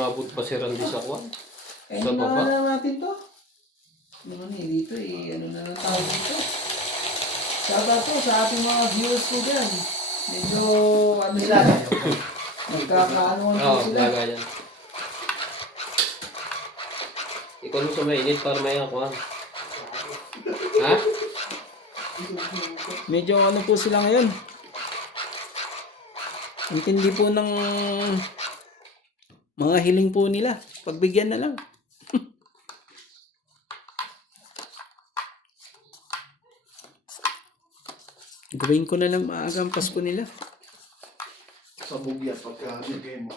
umabot pa si Randy sa kwan. Eh, Sa baba. na natin to. Naman dito ano na lang tawag dito. Shoutout po sa ating mga viewers po dyan. Medyo, ano sila, nagkakaanoan po Oo, sila. gaga yan. Ikaw mo sa mainit para may kwan. Ha? Medyo ano po sila ngayon. Intindi po ng mga hiling po nila. Pagbigyan na lang. Gawin ko na lang maaga ang Pasko nila. Sabog yan pagka nagay mo.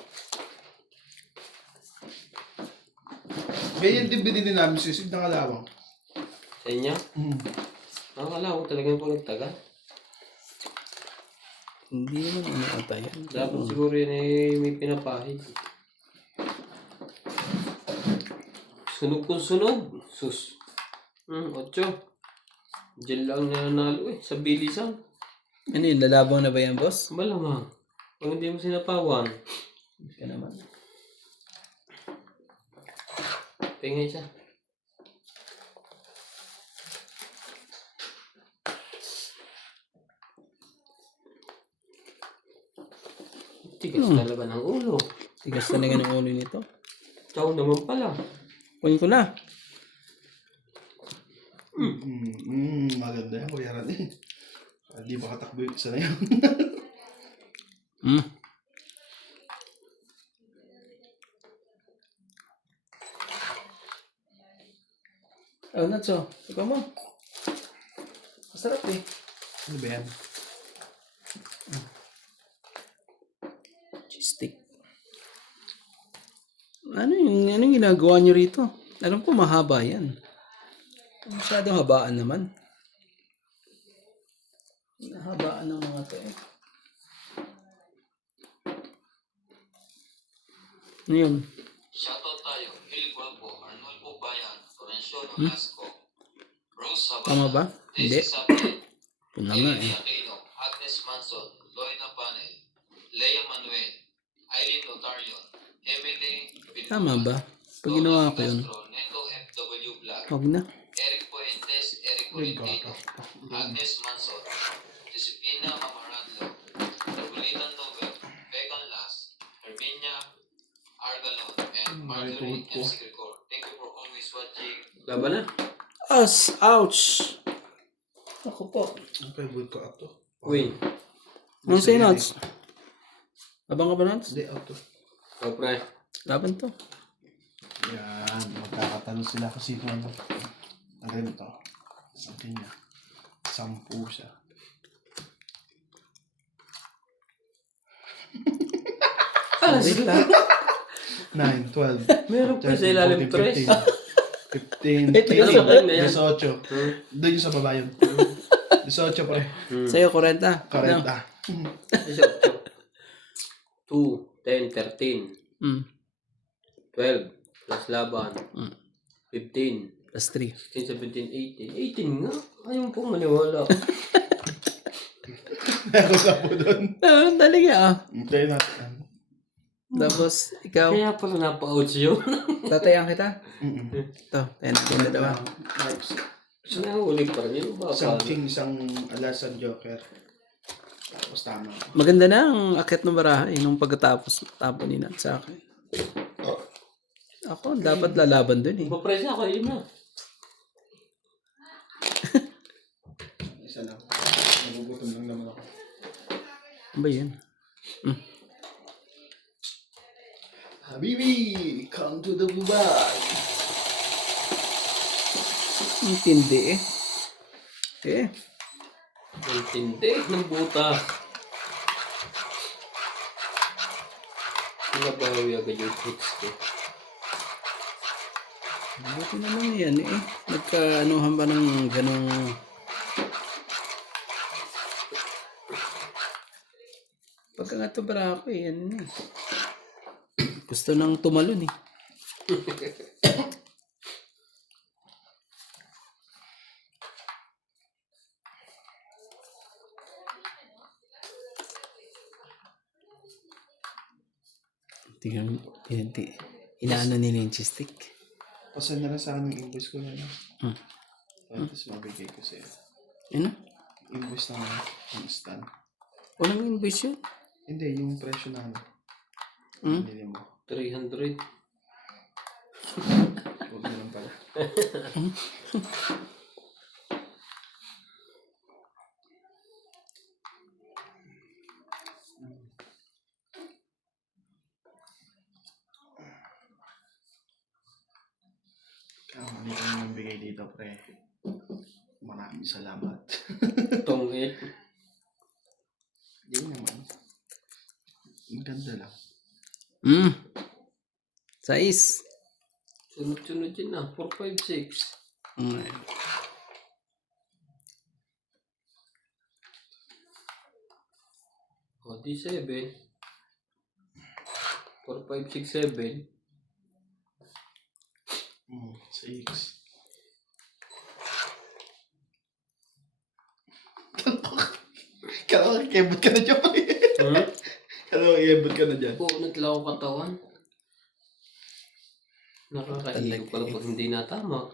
Ganyan din binili namin sisig ng alawang. Sa inyo? Nakakala ko talagang po nagtaga. Hindi naman ano ata yan. Dapat siguro yun ay may pinapahid. Sunog kung sunog. Sus. 8. Diyan lang nanalo sa bilisan. Ano yun? Lalabaw na ba yan, boss? Malamang. Kung hindi mo sinapawan. Hindi ka naman. Tingin siya. Tigas talaga ng ulo. Tigas talaga ng ulo nito. Chow naman pala. Kunin ko na. Maganda yan, Kuya Randy. Hindi ba katakbo yung isa na yun? Oh, Natso. Ikaw mo. Masarap eh. Ano ba yan? Cheese stick. Anong ginagawa nyo rito? Alam ko mahaba yan. Masyadong habaan naman. Nahabaan ng mga to eh. Ano yun? Shoutout tayo. Phil Guapo, Arnold Pobayan, Florencio Nolasco, Rose Sabana, Tama ba? Hindi. Ito na nga eh. Aquino, Agnes Manson, Loida Panel, Lea Manuel, Eileen Lotarion, Emily Bilbao, Tama ba? Pag ginawa ko yun. Neto FW Vlog, Huwag na. Eric Puentes, Eric Olintino, Agnes Manson, Josefina Mamaradlo, Rebulitan Novel, Vegan Las, Herminia Argalon, and Marjorie M. Sigrecor. Thank you for always watching. Laban na? Ouch! Ako po. Ang favorite ko ato. Win. Ano sa'yo, Nats? Abang ka ba, Nats? Hindi, ato. Oh, pre. Laban to. Yan, magkakatanong sila kasi kung ano. Ang ganito. Sa kanya. 10 siya. Wait lang. 9, 12, Meron pa sa ilalim 3. 15, Ito yung 18, sabay na yan. 18. Doon yung sa baba yun. 18 pre. Sa'yo, 40. 40. 2, 10, 13, Hmm. 12, plus laban, 15, Plus 3. 16, 17, 18. 18 nga. Ayaw po maniwala. Meron ka po doon. Talaga ah. Hintayin natin. Tapos, ikaw, Kaya pala napa-outs yun. tatayan kita. Ito, 10 na daw. Sinahuli pa rin yun. Isang Baka. king, isang alas, isang joker. Tapos tama. Maganda na ang akit ng baraha nung pagkatapos tapon ni Nat sa akin. Ako, dapat lalaban dun eh. Papresa ako, yun na. Isa lang. Nagugutom lang naman ako. Ano ba yan? Habibi, come to the Dubai. Ang tindi eh. Eh, Ang tindi ng buta. Nabawi agad yung tricks ko. buti naman yan eh. Nagka-anuhan ba ng ganong... Pagka nga ito bara ako eh, yan eh. Gusto nang tumalon eh. Tingnan, tinti. Inaano nila yung cheese stick. Pasend na lang sa akin yung invoice ko na lang. Hmm. Tapos mabigay ko sa'yo. Ano? Invoice na yung stand. Walang invoice yun. Hindi, yung presyo na ano. Hmm? Binili mo. 300. Huwag na lang pala. Hindi ko nang bigay dito, pre. Maraming salamat. Tong 8. Hindi naman. Ang ganda lang. Sais. Sunod-sunod yun na. 4, 5, 6. O, di 7. 4, 5, 6, 7. 6. Kala ko kebot ka na dyan, pre. Kala ko kebot ka na dyan. Bunot lang ako katawan. Nakakahilo pala pag hindi natama.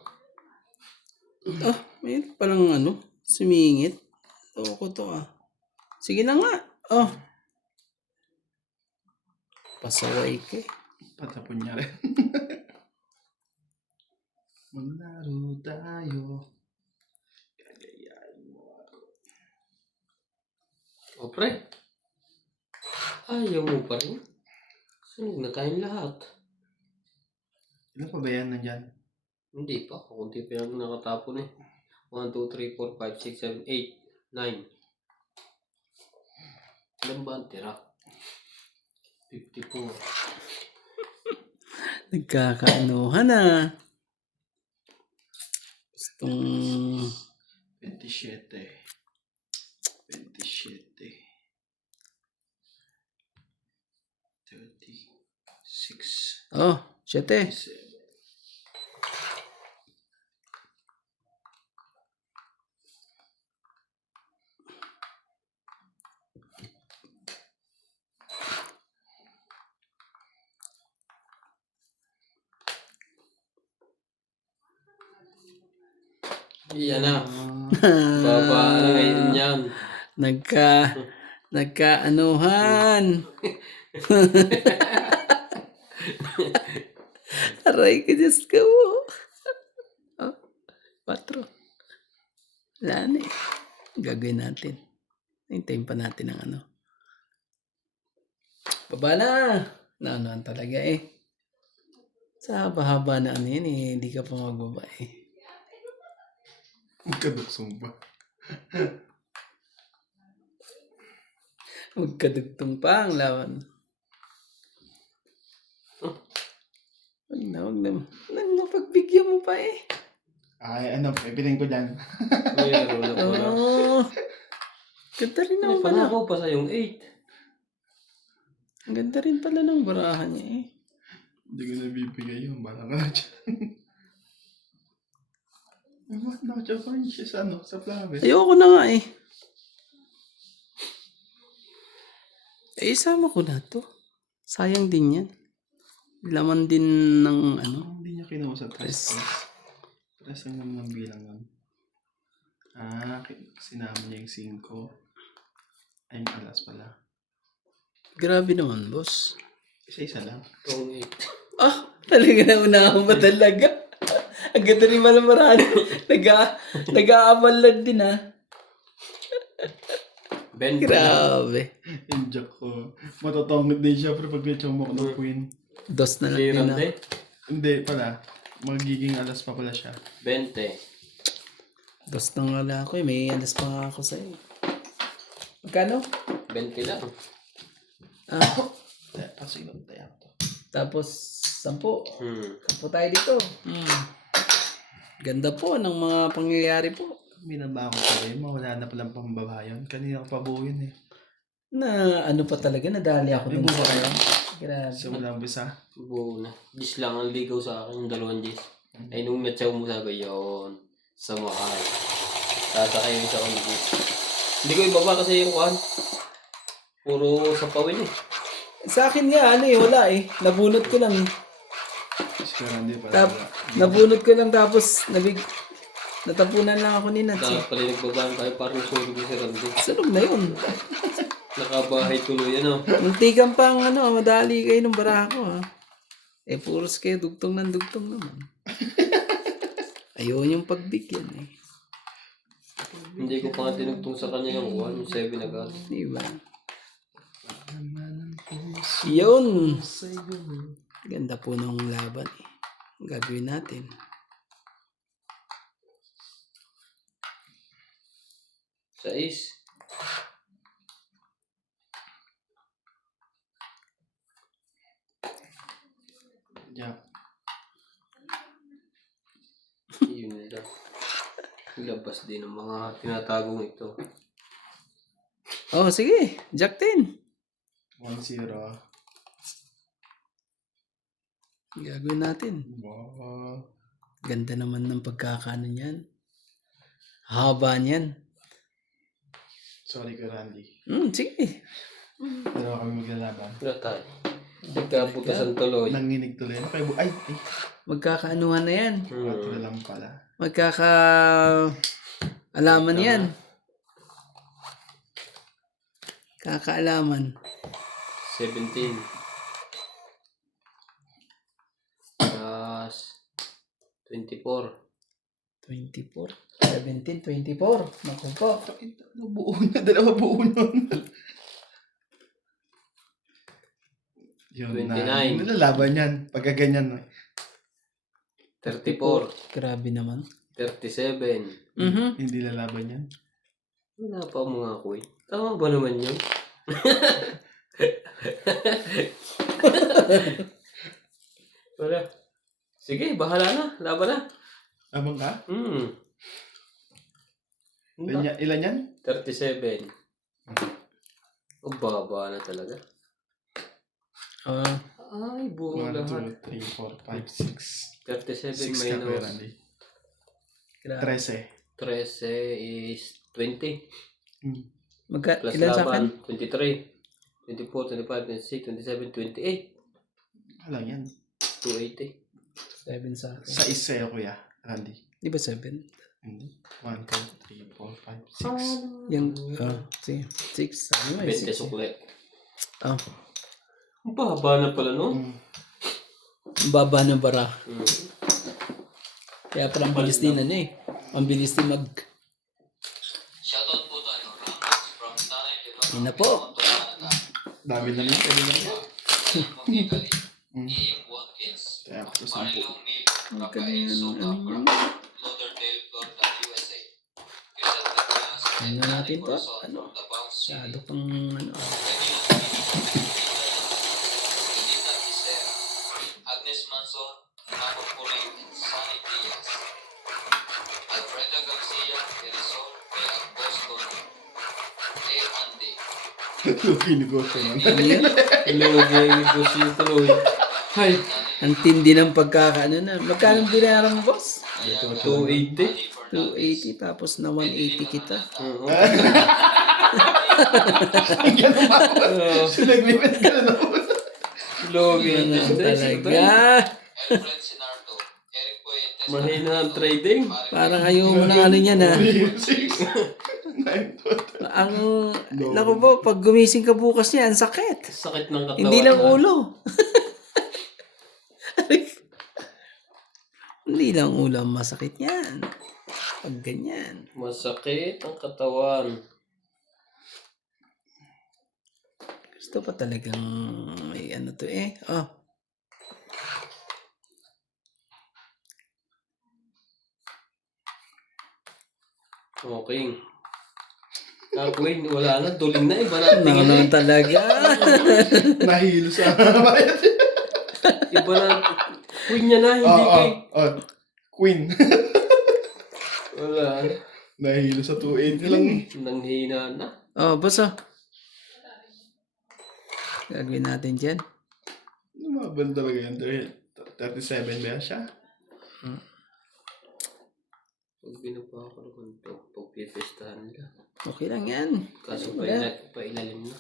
Mayroon palang sumingit. Ko to Sige na nga. Pasaway ka. Patapon niya rin. Maglaro tayo. Gagayain mo ako. O pre, ayaw mo pa rin. Sunog na tayong lahat. Ilan pa ba yan nandyan? Hindi pa. Kunti pa yung nakatapon eh. 1, 2, 3, 4, 5, 6, 7, 8, 9. Ilan ba ang tira? 54. Nagkakaanuhan na. Gustong... 27. 36. 7. 7. Iyan na. Baba na ngayon yan. Nagkaanuhan. Aray ka, Diyos ko. 4. Wala na eh. Gagawin natin. Hintayin pa natin ang Baba na. Naanuhan talaga eh. Sa haba-haba na yan eh. Hindi ka pa magbaba eh. Magkaduksong ba? Magkadugtong pa ang lawan. Wag na. Pagbigyan mo pa eh. Ay, pipiling ko dyan. Mayroon na pala. Ganda rin May naman pala. panakaw pa sa yung 8. Ang ganda rin pala ng barahan niya eh. Hindi ko nabibigay yun. Bala ka na dyan. Naka-Japan siya sa Flaves. Ayoko na nga eh. Isama ko na to. Sayang din yan. Laman din ng Hindi niya kinuha sa Tres. Tres ang naman ng bilang nun. Sinama niya yung 5. Ay, yung alas pala. Grabe naman, boss. Isa-isa lang. Tong 8. Talaga na unahan ba talaga? Ang ganda rin pala marami. Nag-aamalad din 20. Grabe. Yung joke ko. Matotongod din siya pero pag mo ng queen. Dos na lang Zero din de. Hindi pala. Magiging alas pa pala siya. 20. Dos na nga lang ako eh. May alas pa nga ako sa'yo. Magkano? 20 lang. Pasilong tayo to. Tapos 10. 10 tayo dito. Ganda po ng mga pangyayari po. Minaba ako sa'yo. Mawala na palang pambaba yun. Kanina ko pa buo yun eh. Na pa talaga. Nadali ako May dun. buo kayo? Grabe. So wala bisa. Buo na. Gis lang ang ligaw sa akin. Yung 2 gis. Ay nung natsaw mo sabi yun. Sa makay. Sasakay yun sa gis. Hindi ko ibaba kasi yung kuhan. Puro sa pawin eh. Sa akin nga, wala eh. Nabunot ko lang. Pero hindi pa Tap, nabunot ko lang tapos natapunan lang ako ni Nats. Dapat pala nagbabaan tayo parang sunog ni Sir Randy. Sunog na yun. Nakabahay tuloy, ano? Muntikan pang madali kayo ng barako ha. Puros kayo dugtong ng dugtong naman. Ayaw yung pagbigyan eh. Hindi ko pa nga tinugtong sa kanya yung 1, yung 7 agad. Diba? Yun. Ganda po ng laban eh. Gagawin natin. Sa is. Yeah. Yun na lang. Labas din ng mga tinatagong ito. Oh, sige. Jack 10. 1-0. Gagawin natin. Wow. Ganda naman ng pagkakaano niyan. Haba niyan. Sorry ka, Randy. Sige. Pero kami maglalaban. Wala tayo. Nagkaputasan tuloy. Nanginig tuloy. Ano kayo? Ay! Magkakaanuhan na yan. Patro lang pala. Alaman yan. Kakaalaman. 17. Plus 24. 24. 17, 24. Naku po. Buo na. Dalawa buo nun. Yun 29. na. Nilalaban yan. Pagka ganyan. 34. Grabe naman. 37. Hindi lalaban yan. Wala pa mga kuy. Tama ba naman yun? Wala. Sige, bahala na. Laban na. Abang ka? Ilan yan? 37. Ang baba na talaga. Ay, buo 1, lahat. 2, 3, 4, 5, 6. 37 6 ka minus pera, Randy. Grabe. 13. 13 is 20. Plus Ilan sa akin? laban, 23. 24, 25, 26, 27, 28. Alam yan. 280. 7 sa akin. Sa isa kuya, Randy. Di ba 7? Hindi. 1, 2, 3, 4, 5, 6. Yung, sige. 6. Ano ba? 20 suklet. Oh. Ang baba na pala, no? Baba ng bara. Kaya parang bilis din ang bilis din Shoutout po tayo. Ramos from Tanay Quezon. Yun na po. Dami na lang. Pwede na lang. From Italy. Ian Watkins. Kaya ako sa Marilo Mil. Ang Rafael galing, Soka ano from Lauderdale, Florida, USA. Christian Nicolas and Ano natin to? Corazon Ano? from Tabaos City. Masyado pang Benita Isera, Agnes Manson, Mamo Puring, and Sonny Diaz. Alfreda Garcia, Erizor, P. Boston, A. Andy. Lugi negosyo man. ano yan? Ilog yung negosyo tuloy. Hay! Ang tindi ng pagkakaano na. Magkano binayaran mo, boss? 280. 280 tapos na 180 kita. Nag-limit ka na naman. Ilog Ano yung talaga? Efren Sinardo, Eric Puentes. Mahina ang trading. Parang ayaw mo na ano niyan ha. 6, 9, Ang, naku po, pag gumising ka bukas niya, ang sakit. Sakit ng katawan. Hindi lang ulo. Hindi lang ulo ang masakit yan. Pag ganyan. Masakit ang katawan. Gusto pa talagang may ano to eh. Oh. Okay. Queen, wala na. Duling na. Iba na ang tingin Ano eh. talaga. nahilo sa bayad. Iba na. Queen niya na. Hindi kay. Queen. Wala. Nahilo sa 280 lang. Nanghina na. Oh, basta. Gagawin natin dyan. Lumaban talaga yan. 37 ba siya? Pag binaba ko naman ito, pag pipestahan nila. Okay lang yan. Kaso pa ilalim na.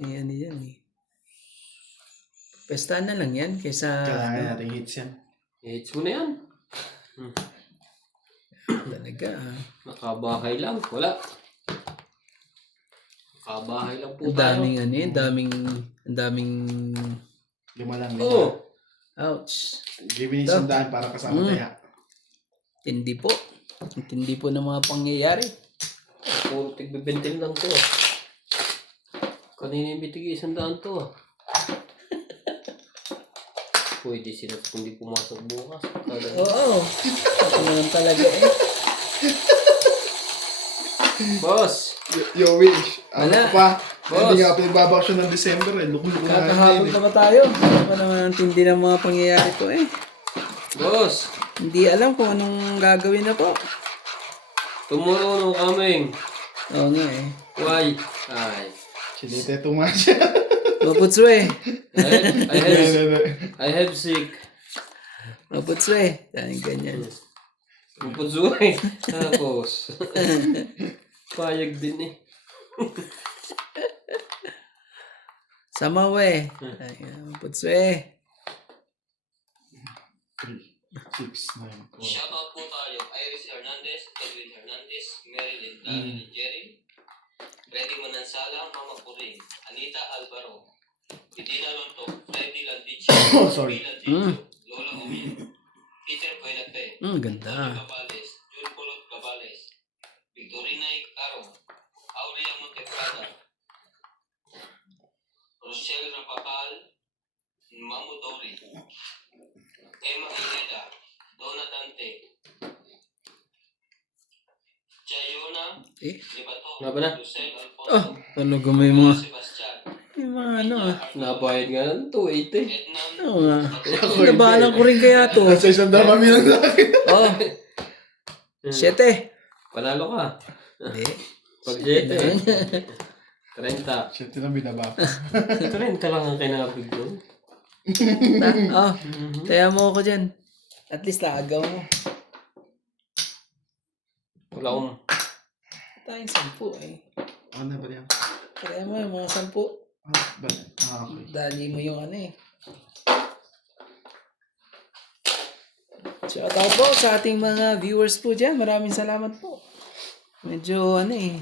Eh, ano yan eh. Pestahan na lang yan kaysa Kailangan natin hits yan. Hits mo na yan. talaga. Nakabahay lang. Wala. Nakabahay lang po Ang tayo. daming ano eh, ang daming 5 lang. Oo. ouch. Give me 100 para kasama tayo. Tindi po. Ang tindi po ng mga pangyayari. Puro tigbibentin lang to. Kanina yung bitigay 100 to. Pwede sila kung di pumasok bukas. Oo. Ako naman talaga eh. Boss! Yo, Wish. Ano Wala. pa? Boss. Hindi nga pinagbabaksyon ng December eh. Lukul-lukul na Kakahabol pa ba tayo? Ano pa naman ang tindi ng mga pangyayari ko eh. Boss! Hindi alam kung anong gagawin na po. Tomorrow no coming. Oo nga eh. Why? Ay. Chilite tumasya. Maputso eh. I have sick. Maputso eh. Dahil ganyan. Mupudzuay. Tapos. Payag din eh. Sama we. Maputso eh. 3, 6, 9, 4. Shoutout po tayo, Iris Hernandez, Edwin Hernandez, Marilyn Darren and Jerry, Freddy Manansala, Mama Puring, Anita Alvaro, Bettina Lonto, Freddy Landicho, Oh, sorry. Landicho, Lola Umi, Peter Puenate, Ganda. Cabales, Jun Colot Cabales, Victorina Icaro, Aurea Monteprada, Rochelle Rapapal, Mamu Dori, Emma Ineda, Donna Dante, Chayona, Eh. Libato, Nga ba na? Lucel Oh, Alfonso, talaga may mga, Sebastian, may mga ano ah. Nabayad nga ng 280. Ednan, Oo nga. Nabahalan ko rin kaya to. Nasa 100 kami lang sa akin. Oh, 7. Panalo ka. Hindi. Pag 7. 30. Shit, lang binaba. 30 lang ang kinabig doon. Oh, kaya mo ako dyan. At least naagaw mo. Wala akong... Tayong 10 eh. Ano na ba yan? Kaya mo yung mga 10. Okay. Dali mo yung ano eh. Shoutout po sa ating mga viewers po dyan. Maraming salamat po. Medyo ano eh.